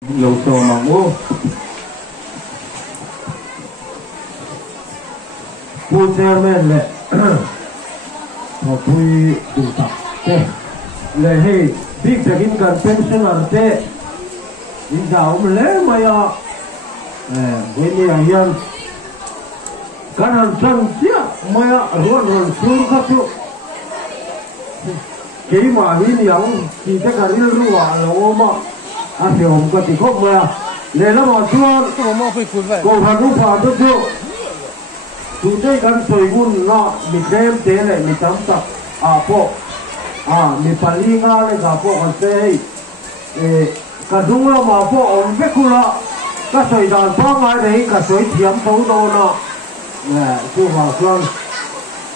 lâu so mà ngô phụ chairman lệ họ pui đủ tập thế lệ hey big begin can pensioner thế đi dạo mà lẽ mà ya với ni anh kan han sang chia mà ya ruan sur ka chu cái mà hi yang chỉ cái cái rùa là mà anh thì hôm qua thì không mà để nó mà chuan cô phản ứng phản ứng chưa tụi đây cần soi gun nó bị đem thế này bị chấm tập po bị pali nga này cả po còn thế cả đúng là mà po ông biết cô là các soi đàn phá ngay đấy cả soi thiểm tấu đồ nó nè chú mà chuan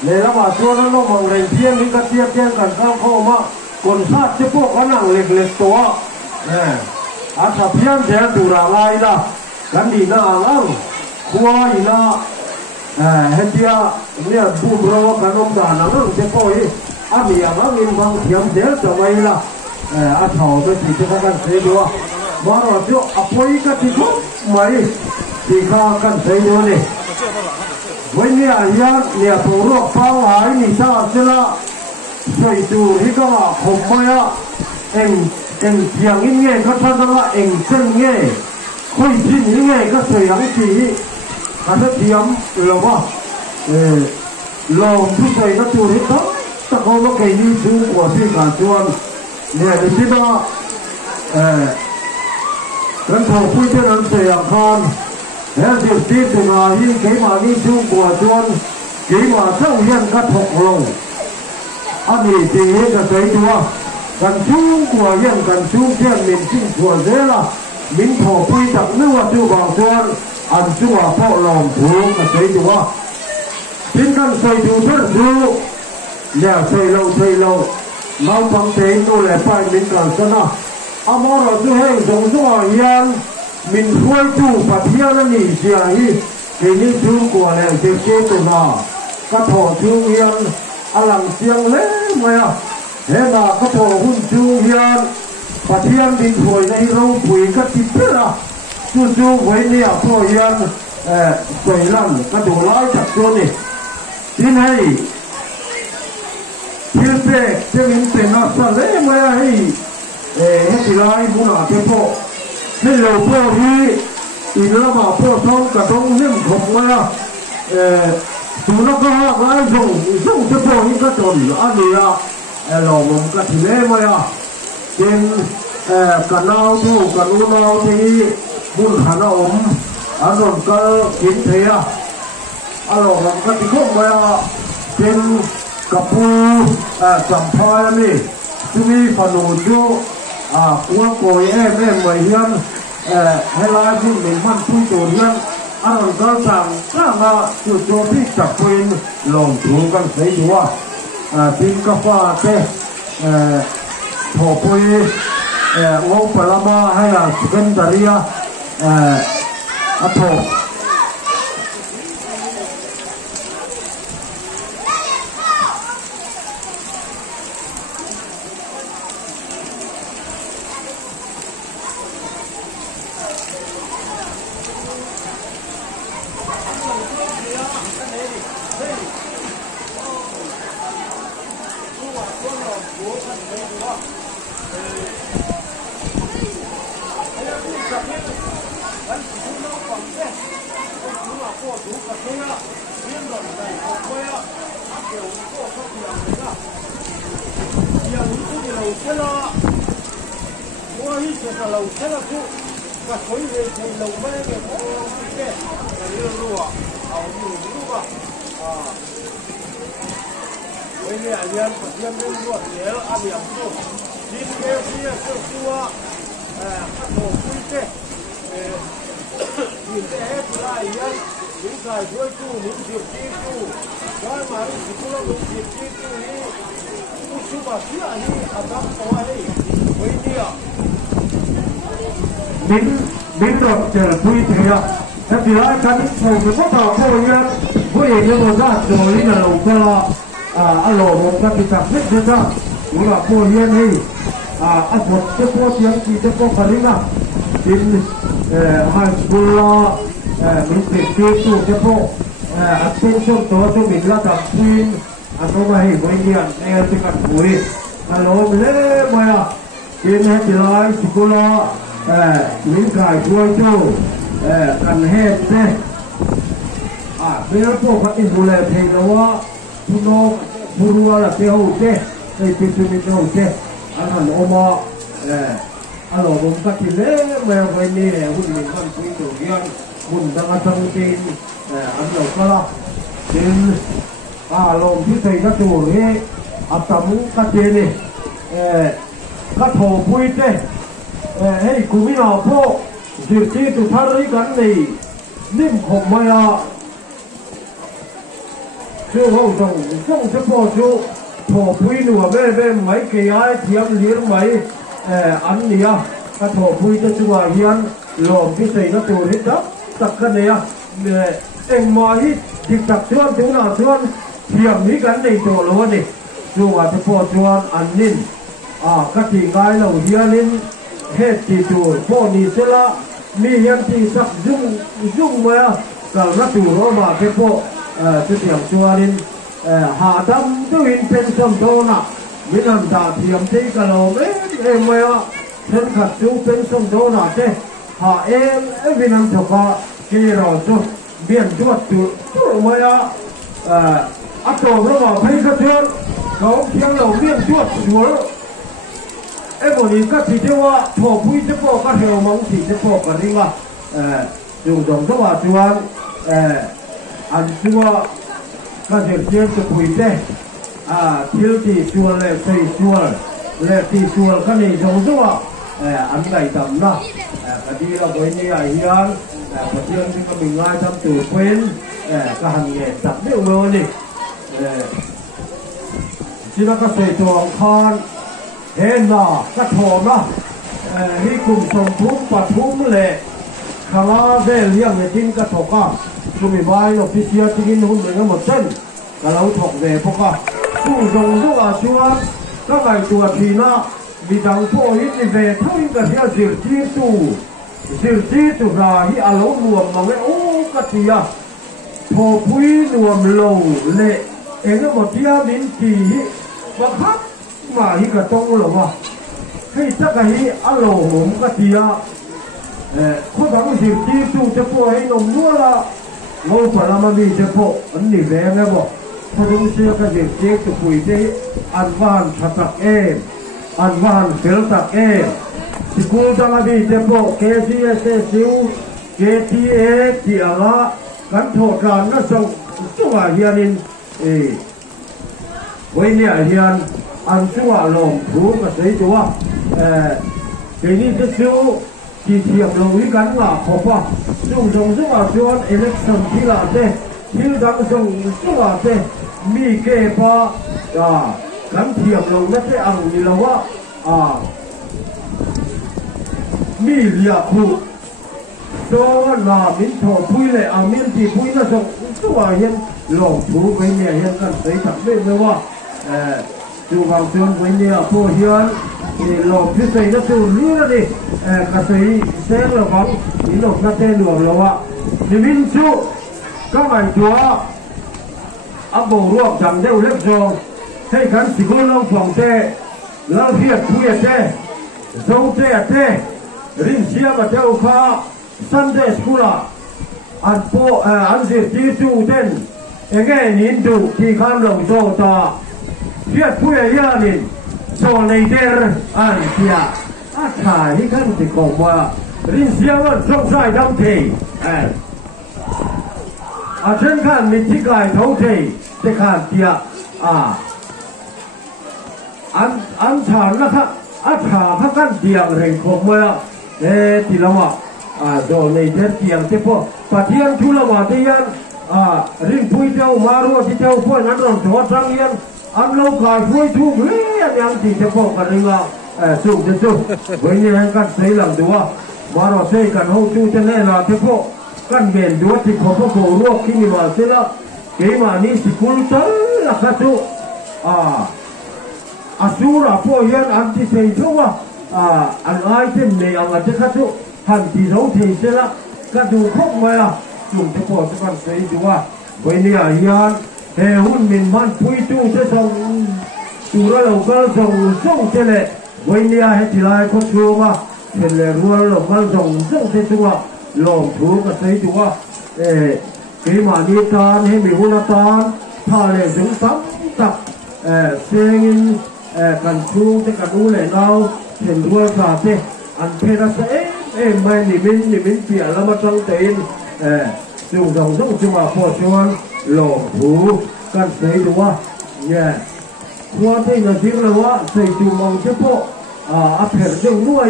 để nó mà chuan nó mong rèn thiên những cái tiết thiên cần cao khô mà còn sát chứ po có năng lực lực to nè asapian dia duralai dah kan di na alang kuai na hendia ni bubro kanom da na nang te koi ami alang in bang thiam del chawai la athau to ti ka kan se do maro jo apoi ka ti ko mai ti kha kan se do ni when ni ya ni aporo pau hai ni sa sela soi tu hi ka khomaya en tiếng in nghe có sao đó là en chân nghe khôi chín nghe có sợi ống chỉ cả cái tiếng lò ba lò thu sợi nó thu hết đó ta có một cái như chú của phi cả chuan nè để biết đó lần đầu phi cho lần sợi ống con để điều tiết từ mà hi cái mà như chú của chuan cái mà sau hiện các thục lồng anh ấy thì hết là thấy chưaกันชุ่มกว่ายังกันชุ่มเที่ยงมินชุ่มถั่วเสียละมินถอปุยจากเนื้อจู่บางส่วนอันจู่ว่าพ่อลองถูกกันใส่ดูว่าทิ้งกันใส่ดูเพื่อดูเนี่ยใส่เราเราฟังเพลงดูแลไปมินกันซะนะอามอเราจู่ให้สงสัยยังมินช่วยจู่ปัทยานั่นนี่เสียฮีทีนี้ชุ่มกว่าแล้วเจ็บเจ็บตัวน่ะก็ถอดชุ่มยังอลังเสียงเล่ไหมอ่ะเห็นน่ะก็โผล่หุ่นจูเฮียนปะเทียนดินถวยในรูปุ๋ยก็ติดเพื่อจู่ไว้เนี่ยพ่อเฮียนสวยลั่นก็ดูร้ายจากตัวนี่ที่ไหนเพียงแต่จะมีเป็นนักสั่งเลยมาให้ให้ที่ร้ายบุญอาเทพให้เราพ่อที่อีกแล้วมาพ่อท้องกระต้องเลี้ยงผมมาสุนัขก็หาร้ายส่งเจ้าพ่อนี่ก็จนอันนี้เราผมก็ถือเลยมาเป็นกันเอาทูกันนู้นเอาที่บุญขันเอาอันนั้นก็กินเทียเราผมก็ถือเข้ามาเป็นกับปูสัมภาระนี่ที่มีฝนุนอยู่กัวโกยแม่เหมยเฮียนให้ลายที่เป็นมันผู้โจรเฮียนอันนั้นก็สั่งก็มาจุดโจมที่จับเป็นลงถูกันเสียอยู่ว่าทีมกาแฟเต้ถอปุยโอปลามาให้สกันดาริยาถอมินรถเจอปุยเทียแต่ที่ร้านกันผมก็ต่อโอยนะผู้เองยังบอกว่าโดยนั่นเราก็อารมณ์ผมก็ติดกับเพื่อนนะหรือว่าผู้เรียนให้ อันหมดจะพอเสียงกี่จะพอผลิตนะ จินไฮสคูลมินติดที่ตู้เฉพาะอันเป็นช่วงตัวช่วงมินระดับทีมอันต้องมาให้ไว้เนี่ยในที่กันปุ๋ยฮัลโหลเล่มาจินให้จิลายสคูลมินกายช่วยจูกันเฮ็ดเนี่ยเมื่อพวกเขาอินดูแลเพลงว่าผู้น้องผู้รู้ว่าเจ้าเจ้ในปีจุมิเจ้าเจ้อันนั้นออกมาอันเราผมก็คิดเลยเมื่อวันนี้หุ่นมีความคุยตัวเงี้ยหุ่นตั้งแต่ตั้งแต่อันเราก็ละจึงลงที่ใส่กระตูนี้อัตมุกระเจนี่ก็โถคุยเจ้ให้กูไม่เอาพวกสิทธิตุทาริกันนี่นิ่มคงไม่ละช่วงช่วงเฉพาะช่วงโถคุยหนัวแม่ไม่เกี่ยเทียมเลี้ยงไหมอันนี้ก็โถคุยจะช่วยเฮียนหลอมที่ใส่กระตูนี้จับตักกันเนี่ยเอ็งมาฮิตติดตักชวนถึงหน้าชวนเทียมนี้กันในตัวล้วนนี่ช่วงเฉพาะชวนอันนี้ก็ที่กายเราเฮียนินเฮ็ดที่ตัวพวกนี้เสละมีเฮียนที่สักยุ่งมากับกระตูโรมาเฉพาะจะเทียมชวนนินหาดำด้วยเป็นสมโตนะมินันดาเทียมที่กะโลเอ็มมาเช่นขัดจูเป็นสมโตนะเจ้หาวินันทกะที่เราจะเบียนจวดตัวมาอัตโตเราว่าให้กระเทือนเขาเพียงเราเบียนจวดชัววันนี้ก็ที่เจ้าว่าพอพูดจะพอก็เที่ยวมังที่จะพอกันนี่ว่าจุดตรงที่ว่าชวนอันที่ว่าก็เที่ยวจะคุยได้เที่ยวที่ชวนเลยใส่ชวนเลยที่ชวนก็นี่ตรงที่ว่าอันใดทำนะคดีเราไว้ในไอ้เฮียนประเทศที่ก็มีงานทำตัวเป็นก็หันเงินจับไม่เอาเลยที่นั่นก็ใส่ตัวคอนเห็นนะก็โถมนะที่กลุ่มสมทุนปัดทุนเลยข้างล่างเลี้ยงเนี่ยจริงก็ถกอ่ะก็มีใบเราพิเศษที่กินหุ่นเหมือนกันหมดเส้นก็เราถกเลยพวกก็ตู้ทรงตู้อาชีวะก็ไงตัวทีน่ะมีดังพวกอินดิเวทเท่านี้ก็เที่ยวสิที่ตู้ราที่อารมณ์รวมมาไว้โอ้ก็เที่ยวพอพุ้ยรวมโลเละเองก็หมดที่มินทีบังคับมาที่กระตงหรอวะให้สักให้อารมณ์ผมก็เที่ยวคนบางคนที่ตู้จะพอให้นมนัวละเราพลังมันมีจะพออันนี้แรงนะบอกพอรู้เสียก็เด็กเจ๊จะคุยได้อันว่านทักอันว่านเฟลตักที่กูจะมาดีจะพอKCSซิวKTAที่อะไรกันโทษการนั่นส่งตัวเฮียนินไว้เนี่ยเฮียนอันตัวลงถูกกับใส่ตัวทีนี้จะซิวที่เทียมลงวิกันว่าพบว่าส่งตัวชวนเอเล็กชันที่ละเต้ที่ดังส่งตัวเต้มีเก็บกันเทียมลงนั่นเต้อังนี่ละว่ามีเรียกคู่โดนนามินโถพุยเลยมินที่พุยน่ะส่งตัวเห็นหลงถูไปเนี่ยเห็นกันใส่ถักไม่เลยว่าดูบางส่วนไปเนี่ยผู้เฮียนหลงที่ใส่น่ะตัวนี้นะดิกระใส่เส้นละของนี่หลงน่ะเต้หลวงแล้วว่าที่มินชูก็หมายถึงอับโบรวบจำได้เล็บโจให้กันสิกุลลงฝั่งเต้แล้วเพียรผู้เต้ทรงเต้รินเชียมาเจ้าข้าซันเดสกุลาอันโปอันเสียที่สูเด่นเองนินดูที่ข้ามลงโซตาเพียรผู้ยานินโซในเดอร์อันเสียถ่ายที่ขั้นที่กองว่ารินเชียว่าทรงใส่ดำเทเช่นขั้นมีที่กายเท่าเทที่ขั้นเทียอันฉานนะครับฉาพักกันเดียงเร่งคงเมื่อที่เราว่าโดนในเดือนเดียงที่พวกปะเทียนทุลมาที่ยันริมพุยเจ้ามารัวที่เจ้าพวกนั้นรำถวดรังยันอันเราขายพุยทุกเรื่องอย่างที่เจ้าพวกกันเรื่องสู้จะสู้เว้ยนี่กันใส่หลังตัวมาเราใช้กันห้องจูจะแน่นอนที่พวกกันเบนด้วยที่เขาพวกรัวขี้มีมาเสียละเกี่ยมานี่สิคุณตั้งละครับจูอาสูราพวกยันอันที่เสียชัวอันไอ้ที่เนี่ยอันที่เขาจู hành thì dấu thì sẽ là các dù không mà dùng cho bộ cho con thấy chú à với nhà hiền hè hôn mình man pui tu sẽ xong chú ra đầu con dòng sông thế này với nhà hết thì lại có chú mà thế là luôn là man dòng sông thế chú à lòng thú cái thấy chú à cái mà đi tan hay bị hôn tan thà là giống tắm tập xem cần chú thế cần u lệ nào thì luôn cả thế anh thấy là sẽ mai nimin bịa là mà trăng tên dùng dòng dốc chung mà phò chuan lòng thú cần thấy đúng không nhé qua đây là tiếng là quá xây chung mong chấp bộ áp hệ dùng nuôi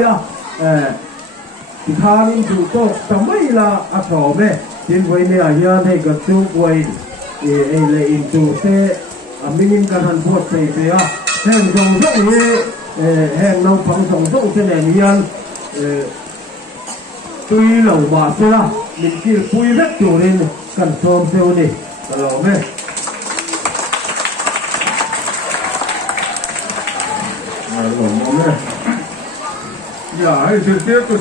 thì khá nên chủ tốt tầm mấy là sổ mẹ trên với này hiện thì có chung quay thì là in chủ xe mình cần hành phò xây thế hẹn dòng dốc như hẹn nông phẳng dòng dốc trên này hiện tuy lẩu bà xe là mình kia vui rất chủ nên cần xôm xêu này lẩu mẹ lẩu mẹ ya, ese cierto